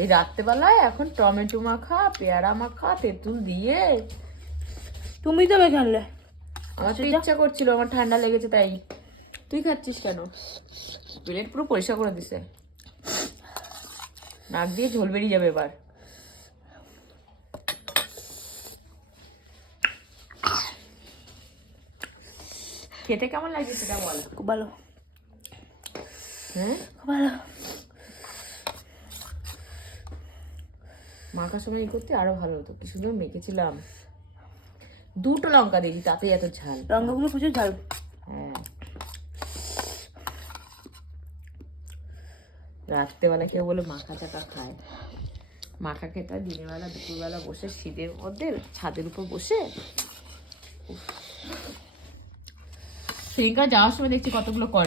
এই রাত্রেবেলায় এখন টমেটো মাখা, পেয়ারা মাখা, তেঁতুল দিয়ে। তুমি তো বেশি আনলে। আমার তো ইচ্ছা করছিল, আমার ঠান্ডা লেগেছে তাই। তুই খাচ্ছিস কেন? প্লেট পুরো পরিষ্কার করে দিছে, নাক দিয়ে ঝোল বেরিয়ে যাবে এবার। খেতে কেমন লাগছে সেটা বল। খুব ভালো। হ্যাঁ, খুব ভালো। মাখার সময় ই করতে আরো ভালো হতো, কি সুন্দর মেখেছিলাম। 2টো লঙ্কা দিয়েছি, তাতেই এত ঝাল। লঙ্কাগুলো প্রচুর ঝাল। হ্যাঁ, রাত্রেবেলা কেউ বলে মাখা চাকা খায়, মাখা খেতে হয় দিনের বেলা, দুপুরবেলা বসে শীতের মধ্যে ছাদের উপর বসে। সেদিনকার যাওয়ার সময় দেখছি কতগুলো কর